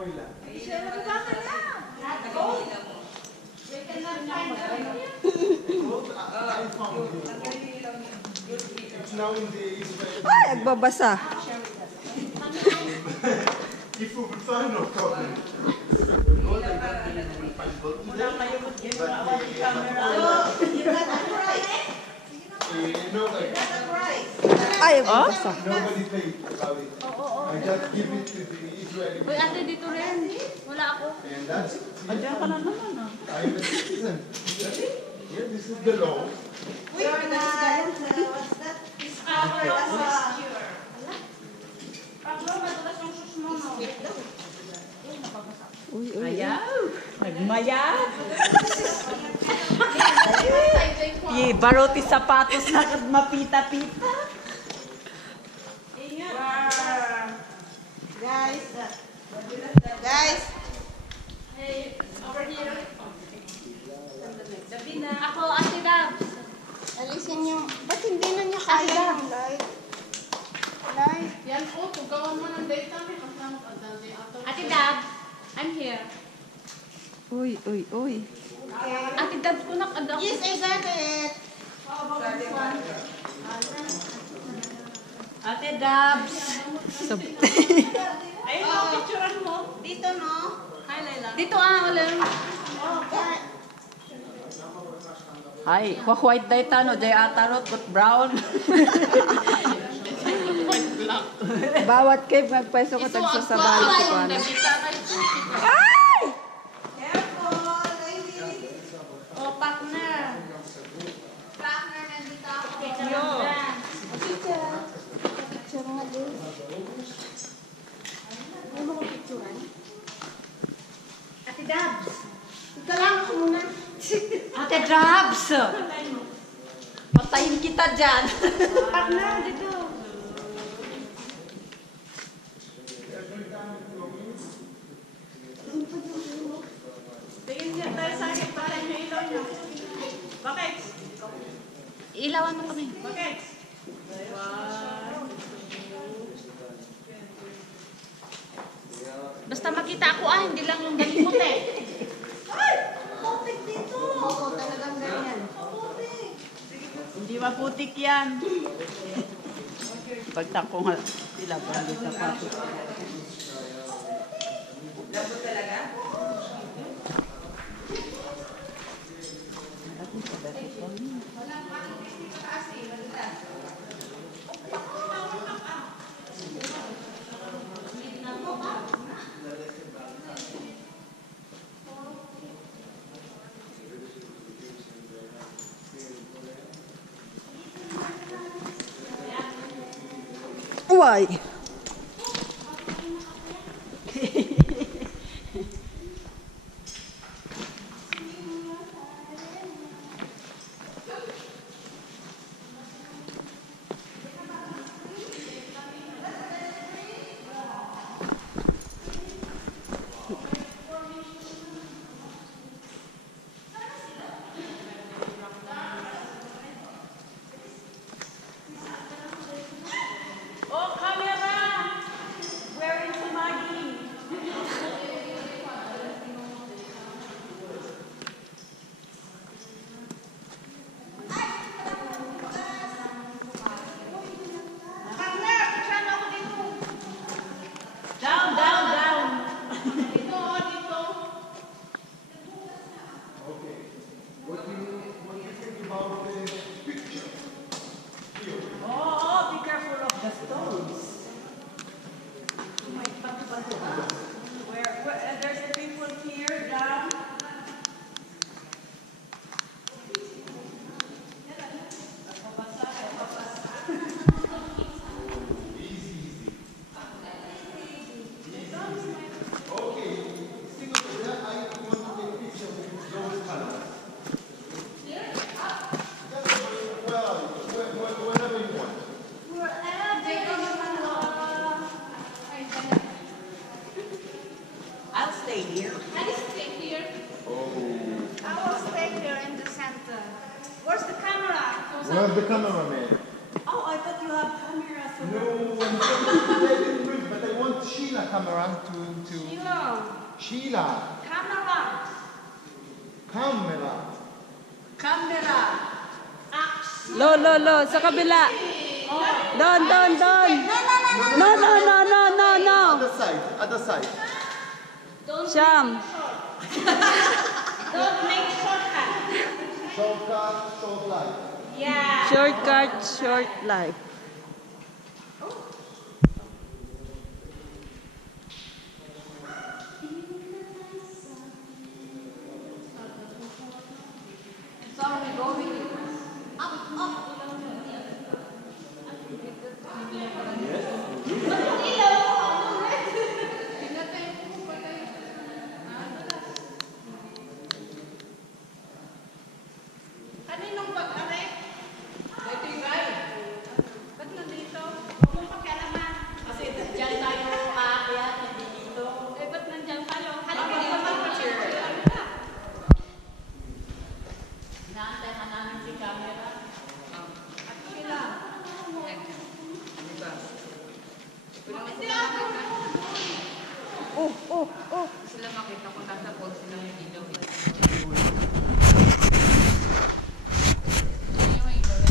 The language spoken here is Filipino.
Ay, nagbabasa. Ay, nagbabasa. Nobody paid about it. I just give it to the Israeli. Uy, ate, dito rin. Wala ako. And that's it. Andiyan ka na naman, ah. I'm a citizen. Yeah, this is the law. Wait, what's that? Discover as secure. Pablo, madulas yung shoes mo, no? Uy, uy. Ayaw! Nagmaya! Baroti sapatos na mapita-pita. Guys, Hey, over here. Ako, ate Dabs. alisin yung, ba't hindi na niya kaya yung light? Light. Yan po, tugawan mo ng data mo. Kasama ka dali. Ate Dabs, I'm here. Uy, uy, uy. Ate Dabs ko nakada. Yes, I got it. Ate Dabs! Ayun, oh, picturean mo. Dito, no? Hi, Layla. Dito ulit. Ay, white data no, jay atarot, but brown. Bawat cave, magpwesto ko tagsasabay ko pa. Ay! Careful, ladies. Oh, partner. Partner, nandito ako. Picture. Picture nga din. May mga picturean? Ate Dabs. Ika lang ako muna. Ate Dabs! Patayin kita dyan. Partner, dito. Tingin niya tayo sa akin para may ilaw niya. Bakit? Ilawan mo kami. Bakit? Basta makita ako, hindi lang yung galimot eh. Putik dito. Oo, talagang ganyan. Putik. Hindi maputik yan. Pagtako nga sila pa hindi sapatos. Uy! Oh, camera! Where is Maggie? Partner, picture mo ako dito. Down, down, down. Dito, dito. Okay. What do you think about the picture? Oh, be careful of the stones. Where there's a people here, down. Okay. Stick with that. I want to take picture with those colors. Well, whenever you want. I'll stay here. I stay here. I will stay here in the center. Where's the camera? Where's the cameraman? Oh, I thought you have camera. So No, I didn't bring, but I want Sheila camera to Sheila. Camera. Camera. Camera. Lo, lo, lo. Sa kabila. Doon, doon, doon. No, no, no, no, no, no. Other side. Other side. Siyam. Don't make shortcut. Shortcut, short life. Yeah. Shortcut, short life. Kaninong pag-arek? Ito yung guy. Ba't nandito? Huwag mong pakialaman. Kasi dyan tayo aakyat, hindi dito. Eh, ba't nandyan kayo? Halika dito mag-picture. Inaantay na namin si camera. At sila. Hindi ako. Oh, oh, oh. Sila makita ko nasa phone sila hindi daw.